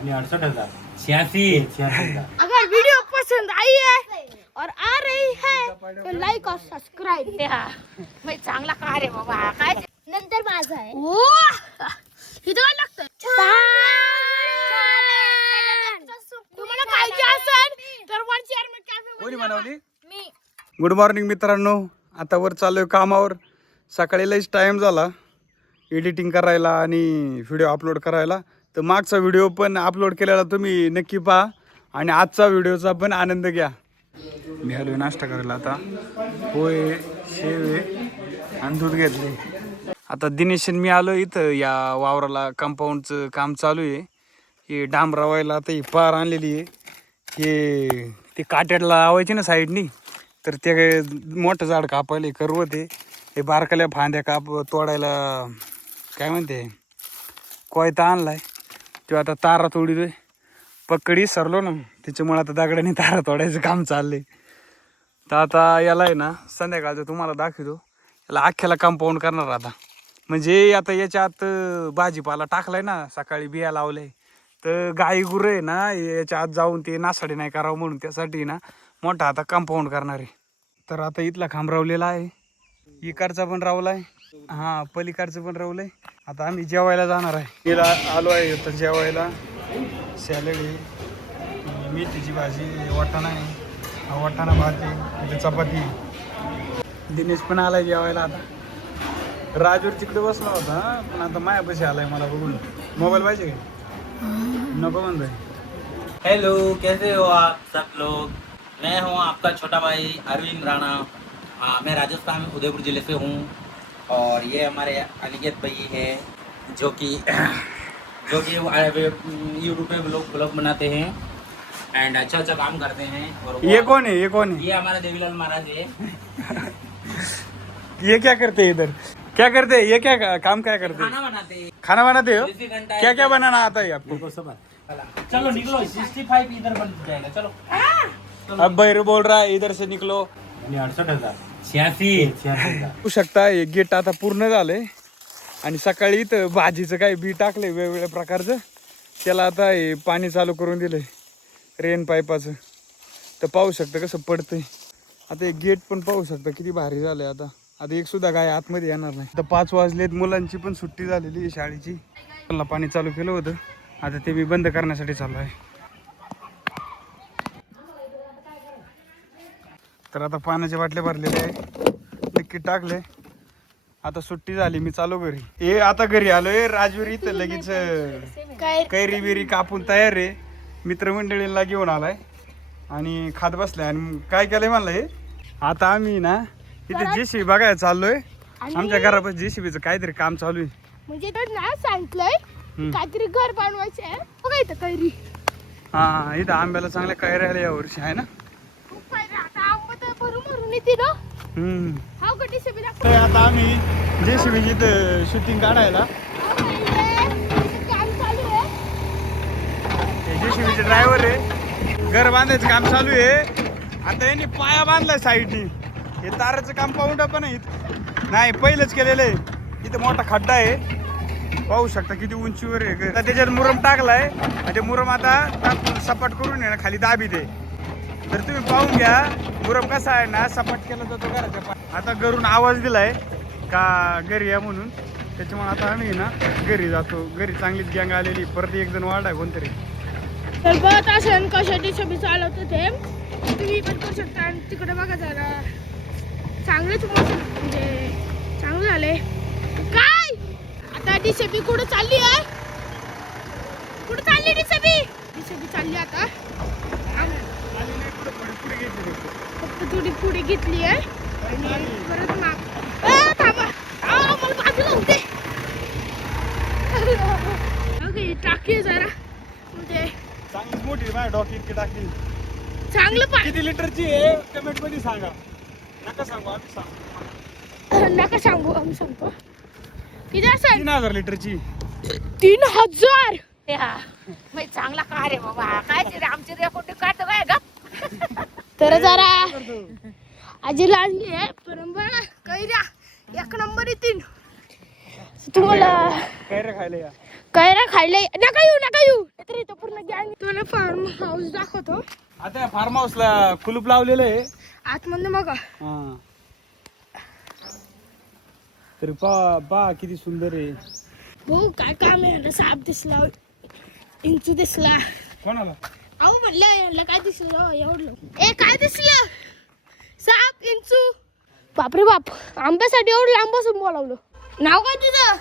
68,000 86,000। अगर वीडियो पसंद आई है और आ रही है तो लाइक और सब्सक्राइब द्या. मी चांगला कार्य बाबा काय नंतर माझा आहे. ओ इथं काय लागतं. तुम्हाला खायचे असेल तर वन चेअरमन कॅफे कोणी बनवली? मी. गुड मॉर्निंग मित्रांनो. आता वर चालू आहे कामावर. सकाळी लईच टाईम झाला एडिटिंग करायला आणि व्हिडिओ अपलोड करायला. तर मागचा व्हिडिओ पण अपलोड केलेला तुम्ही नक्की पहा आणि आजचा व्हिडिओचा पण आनंद घ्या. मी आलो नाश्ता करायला. आता पोहे शेवे आणि दूध घेतले. आता दिनेश मी आलो इथं या वावराला. कंपाऊंडचं काम चालू आहे. हे डांबरावायला आता ही पार आणलेली आहे. हे ते काट्याला लावायचे ना साईडनी, तर ते मोठं झाड कापायला करवत आहे. हे बारकाल्या फांद्या तोडायला काय म्हणते कोयता आणलाय. तो आता तारा तोडीतोय. पकडी सरलो ना त्याच्यामुळे आता दगडाने तारा तोडायचं काम चाललंय. तर आता याला आहे ना संध्याकाळचं तुम्हाला दाखवतो. याला अख्ख्याला कंपाऊंड करणार आता. म्हणजे आता याच्यात भाजीपाला टाकलाय ना, सकाळी बिया लावलंय, तर गाई गुरं आहे ना याच्या आत जाऊन ते नासाडी नाही करावं म्हणून त्यासाठी ना मोठा आता कंपाऊंड करणार आहे. तर आता इथला खांब रावलेला आहे, इकडचा पण रावलाय, हां पलीकडचं पण रावलंय. आता आम्ही जेवायला जाणार आहे. तिला आलो आहे तर जेवायला. सॅलड आहे, मेथीची भाजी, वाटाणा आहे, वाटाणा भात आहे, चपाती. दिनेश पण आलाय जेवायला. आता राजूर तिकडे बसला होता पण आता मायापाशी आलाय मला बघून. मोबाईल पाहिजे का? नको म्हणतोय. हेलो, कैसे हो आप सब लोग? मैं हूँ आपका छोटा भाई अरविंद राणा. मैं राजस्थान उदयपुर ज़िले से हूँ और ये हमारे अनिकेत भाई है जो कि यूट्यूब पे ब्लॉग बनाते हैं एंड अच्छा काम करते हैं. और ये कौन है? ये कौन है? ये हमारा देवीलाल महाराज है. ये क्या करते हैं इधर? क्या करते हैं ये? क्या काम क्या करते हैं? खाना बनाते हैं. खाना बनाते हो? 24 घंटा क्या क्या बनाना आता है आपको? चलो निकलो, 65 इधर बन जाएगा. चलो अब बैर बोल रहा है इधर से निकलो. 68,000 86,000. बघू शकता हे गेट आता पूर्ण झालंय. आणि सकाळी इथं भाजीचं काही बी टाकलंय वेगवेगळ्या प्रकारचं. त्याला आता हे पाणी चालू करून दिलंय रेन पाईपाचं. तर पाहू शकता कसं पडतंय. आता हे गेट पण पाहू शकता किती भारी झालंय. आता एक सुद्धा गाय आतमध्ये येणार नाही. आता 5 वाजलेत. मुलांची पण सुट्टी झालेली आहे शाळेची. त्यांना पाणी चालू केलं होतं, आता ते मी बंद करण्यासाठी चालू आहे. तर आता पाण्याच्या बाटल्या भरलेल्या आहे, तिकीट टाकले. आता सुट्टी झाली, मी चालू घरी. हे आता घरी आलोय. राजवीर इथं लगेच कैरी बिरी कापून तयार आहे. मित्रमंडळींना घेऊन आलाय आणि खात बसलाय. आणि काय केलंय म्हणलं हे, आता आम्ही ना इथे जेसीबी बघायला चाललोय. आमच्या घरापासून जेसीबीचं काहीतरी काम चालू आहे. म्हणजे तर ना सांगितलंय काहीतरी घर बनवायचं आहे. बघा इथं कैरी. हा इथं आंब्याला चांगल्या कैऱ्या आल्या यावर्षी आहे ना. खूप कैरी. आता आंबा तर भरून येते ना. हा कधी सगळी तर आता आम्ही जेसीबीची इथं शूटिंग काढायला. काम चालू आहे. जेसीबीचे ड्रायव्हर आहे. घर बांधायचं काम चालू आहे. आता यांनी पाया बांधलाय साईडनी. हे ताराचं कंपाऊंड पण आहे इथं. नाही पहिलंच केलेलं आहे. इथं मोठा खड्डा आहे, पाहू शकता किती उंचीवर आहे. आता त्याच्यात मुरम टाकलाय. ते मुरम आता सपाट करून आहे ना खाली दाबीत आहे. तर तुम्ही पाहून घ्या मुरम कसा आहे ना सपाट केला जातो घराच्या. आता घरून आवाज दिलाय का घरी या म्हणून. त्याच्यामुळे आता आम्ही ना घरी जातो. घरी चांगलीच गँग आलेली. परत एक जण वाढाय कोणतरी. तर बघत असेल कशाची छबी चालवतो ते तुम्ही पण करू शकता. आणि तिकडे बघा जरा चांगलंच म्हणजे चांगलं झालंय. काय आता डिसेबी कुठं चालली आहे? कुठं चालली डिसेबी? डिसेबी चालली आता. फक्त थोडी पुढे घेतली आहे आणि परत माग. थांबा, मला बाजूला होते. ओके टाकी आहे जरा म्हणजे चांगलीच मोठी माझ्या डॉकी इतकी टाकली. चांगलं किती लिटरची आहे कमेंट मध्ये सांगा. नका सांगू आम्ही सांगू. नका सांगू आम्ही सांगतो. किती असेल? 3000 लिटरची. 3000. मी चांगला कार्य बाबा काय ते आमचे रेकॉर्ड काढतो काय का. तर जरा आजी लागली आहे परंबळा कैऱ्या 1 नंबर येतील तुम्हाला. कैऱ्या खायला या. काय रे खायला नका येऊ तर इथं पूर्ण गँग तुला फार्म हाऊस दाखवतो. आता फार्म हाऊसला कुलूप लावलेलं आहे. आतमध्ये बघा. हा तर पा किती सुंदर आहे. हो काय काम आहे यांना. साप दिसला, इंचू दिसला. कोणाला? अहो म्हणलं यांना काय दिसलं एवढं. ए काय दिसलं? साप, इंचू. बापरे बाप, आंब्यासाठी एवढं लांब बसून बोलावलं. नाव काय तुझं?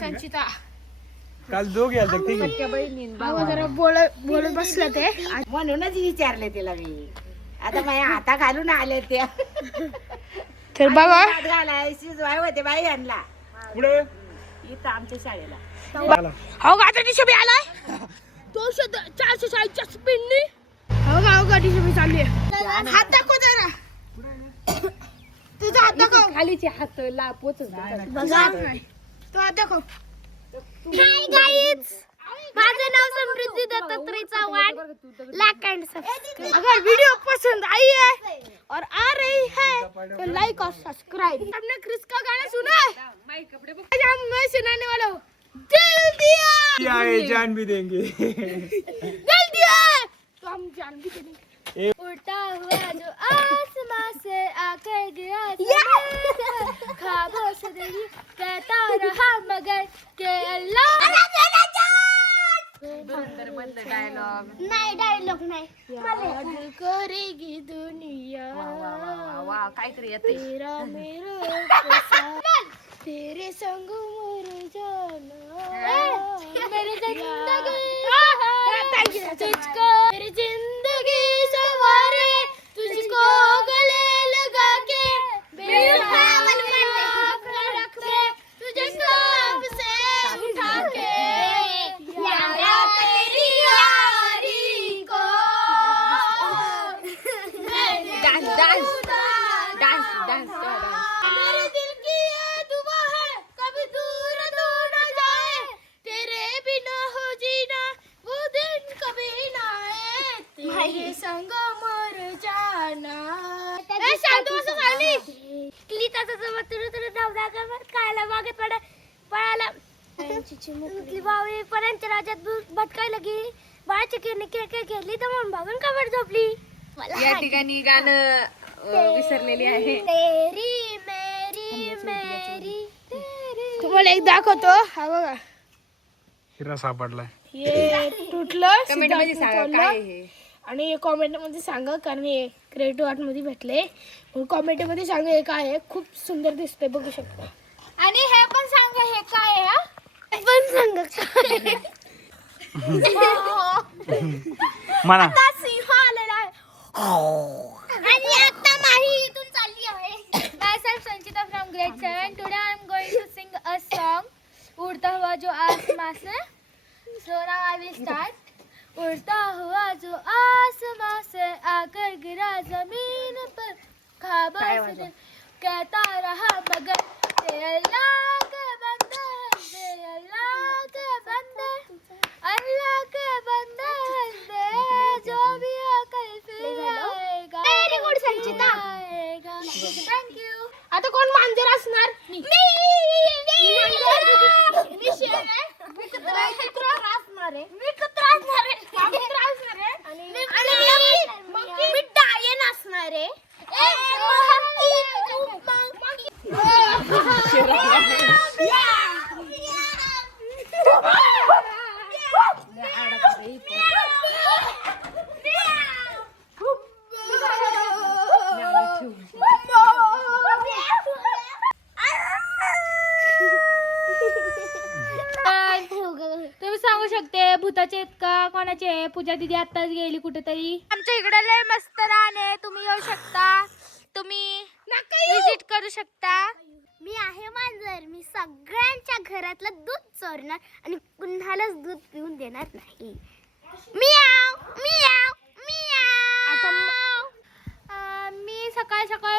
संचिता. काल दोघे आलते ठीक आहे. जरा बोलत बसलं ते. म्हणूनच विचारले तिला मी. आता माझ्या हाता घालून आले ते तर बघा हात घालाय शिजवाय होते बाई यांना पुढे इथं आमच्या शाळेला. हो का आता टिशबी आलाय 440च्या स्पीडनी. हो का टिशबी चालली आहे. हात दाखव जरा. तुझा हात दाखव. खालीचे हात पोचत बघा तो हात दाखव. हाय गाइस, माझं नाव Samruddhi Dattatray Chavan. Like and subscribe. अगर वीडियो पसंद आई है और आ रही है तो लाइक और सब्सक्राइब. हमने क्रिस का गाना सुना है? आज हम मैं सुनाने वाला हूँ दिल दिया आए जान भी देंगे. दिल दिया तो हम जान भी देंगे. उड़ता हुआ जो आसमां से आकर गिरा ख्वाबों से दिल कहता रहा मगर के अल्लाह. नाही डायलॉग नाही. याद करेगी दुनिया काहीतरी येते. तेरा मेरा तेरे संग मर जाना मेरी जिंदगी तुझको मेरी जिंदगी सवारे तुझको गले लगा के रख के तुझे कब से उठा के यारा तेरी यारी को मेरे दिल की ये दुआ है कभी दूर दूर न जाए तेरे बिना हो जीना वो दिन कभी ना आए तेरे संग मर जाना. ए शांत बसा साली. लिताचा जवळ तुरु धावला खायला मागे पळाला चिमुकली बावळी पर्यंत राज्यात भटकायला गेली. बाळाची किरणी खेळ खेळली तर म्हणून भागून कवर झोपली. या ठिकाणी गाणं विसरलेली आहे. तेरी मेरी मेरी तुम्हाला एक दाखवतो. हा बघा हिरा सापडलाय. हे तुटलं कमेंट मध्ये सांगा काय हे. आणि कॉमेंट मध्ये सांगा कारण हे क्रिएटिव्ह आर्ट मध्ये भेटले. कॉमेंट मध्ये सांगा हे काय आहे. खूप सुंदर दिसतंय बघू शकता. आणि हे पण सांगा हे काय आहे. पण सांगा म्हणा आता सिंह आलेला आहे. आणि आता माही इथून चालली आहे. Myself Sanchita from grade 7. Today I am going to sing a song. उड़ता हुआ जो आसमां से. So now I will start. उड़ता हुआ जो आसमां से आकर गिरा जमीन पर ख्वाबों से दिल कहता रहा मगर तेरे अल्लाह के बंदे तेरे अल्लाह के बंदे अल्लाह के बंदे जो भी कल फिर आएगा. Very good, Sanchita. Thank you. आता कोण मांजर असणार? मी शेर आहे. मी कुत्रा असणार आहे. मी डायन असणार आहे. तुम्ही सांगू शकते भूताचे आहेत का कोणाचे आहे? पूजा दीदी आत्ताच गेली कुठेतरी. आमच्या इकडे लय मस्त रान आहे. तुम्ही येऊ शकता. तुम्ही विजिट करू शकता. मी आहे मांजर. मी सगळ्यांच्या घरातलं दूध चोरणार आणि कुणालाच दूध पिऊन देणार नाही. मियाव मियाव मियाव. मी सकाळ सकाळ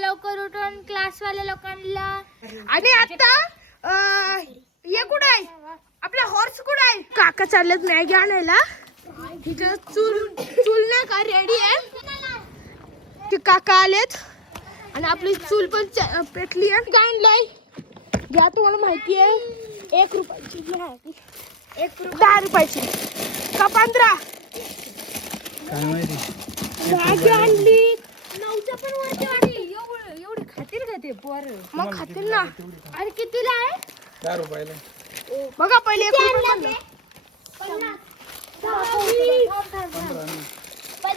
लवकर उठून क्लासवाल्या लोकांना. आणि आता हे कुठं आहे? आपला हॉर्स कुठं आहे? काका चाललेत मॅगी आणायला. तिथं चूल नाही का रेडी आहे. ते काका आलेत. आणि आपली चूल पण पेटली आहे. काय आणलंय घ्या, तुम्हाला माहिती आहे 1 रुपयाची नाही, 10 रुपयाची का 15 काय माहिती मॅगी आणली. 9च्या पण वरती वाटली. एवढी खातील का ते पोर? मग खातील ना. आणि कितीला आहे? 10 रुपयाला. बघा पहिले 1 रुपया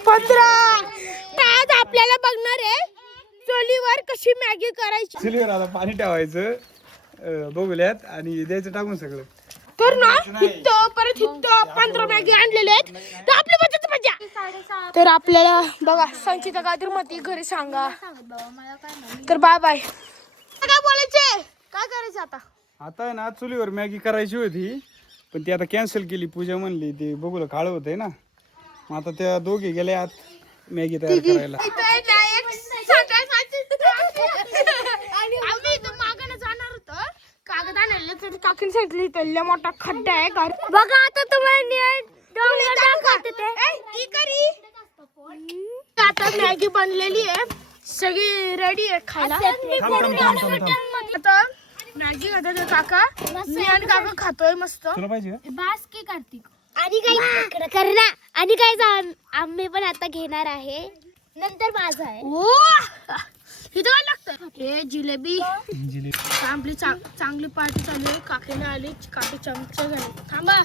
15. आज आपल्याला बघणार आहे चुलीवर कशी मॅगी करायची. चुलीवर आता पाणी ठेवायचं बघूल्यात आणि द्यायचं टाकून सगळं. तर ना हिथं परत हिथं 15 मॅगी आणलेले आहेत. तर आपल्या बचत मजा. तर आपल्याला बघा संचिता काहीतरी मती घरी सांगा. तर बाय बाय. काय बोलायचे काय करायचं आता. आता आहे ना चुलीवर मॅगी करायची होती पण ती आता कॅन्सल केली. पूजा म्हणली ते बघूला काळ होतंय ना. मग आता त्या दोघे गेल्या आत मॅगी तयार करायला. आम्ही इथं मागायला जाणार होतो कागद आणायला तर काकीने सांगितलं इथं लय मोठा खड्डा आहे. बघा आता तुम्हाला दाखवते ते. आता मॅगी बनलेली आहे सगळी रेडी आहे खायला. आता मॅगी खातात काका, मी आणि काका खातोय मस्त. तुला पाहिजे का? बास की कार्तिक. आणि काही कर ना. आणि काय आम्ही पण आता घेणार आहे. नंतर माझं आहे. ओ इथं काय लागतं हे जिलेबी. आपली चांगली पार्टी चालू आहे. काकीने आली काकी चमचा घाल थांबा.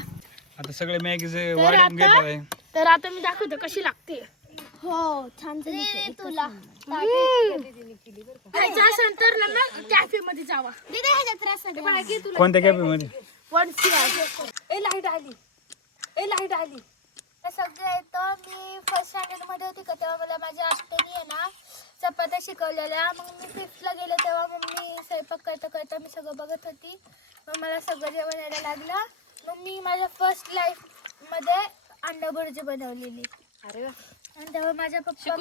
आता सगळे मॅगीचे वाढून घेत आहे. तर आता मी दाखवते कशी लागते. हो छान तुला खायचं असेल तर ना कॅफे मध्ये जावा. कोणत्या कॅफे मध्ये? लाईट आली. सगळे येतं. मी फर्स्ट स्टँडर्डमध्ये होती का तेव्हा मला माझ्या आत्यानी आहे ना चपात्या शिकवलेल्या. मग मी 5thला गेले तेव्हा मम्मी स्वयंपाक करता मी सगळं बघत होती. मग मला सगळं जेवण यायला लागलं. मग मी माझ्या फर्स्ट लाईफमध्ये अंडा भुर्जी बनवलेली. अरे वा. आणि तेव्हा माझ्या पप्पा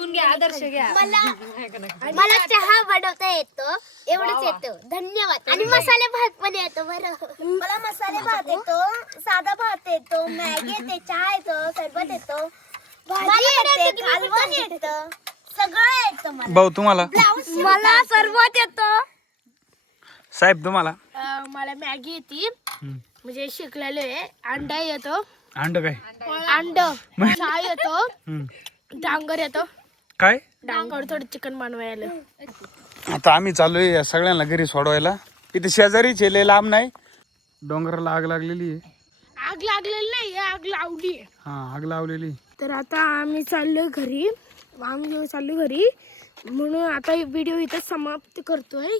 मला चहा बनवता येतो एवढंच येतं. धन्यवाद. आणि मसाले भात पण येतो. बरं मला मसाले भात येतो, साधा भात येतो, मॅगी येते, चहा येतो, सरबत येतो, भाजी येते, कालवण येतं, सगळं येतं मला. भाऊ तुम्हाला? मला सरबत येतं. साहेब तुम्हाला? मला मॅगी येते म्हणजे शिकलेलो आहे. अंडा येतो, अंड काय? अंड चहा येतो, डांगर येतो. काय? डांगर थोडं चिकन बनवायला. आता आम्ही चाललोय या सगळ्यांना घरी सोडवायला. इथे शेजारीच आहे, लय लांब नाही. डोंगराला आग लागलेली आहे. आग लागलेली नाही आग लावली. हा आग लावलेली. तर आता आम्ही चाललोय घरी. म्हणून आता व्हिडिओ इथं समाप्त करतोय.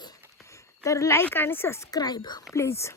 तर लाईक आणि सबस्क्राईब प्लीज.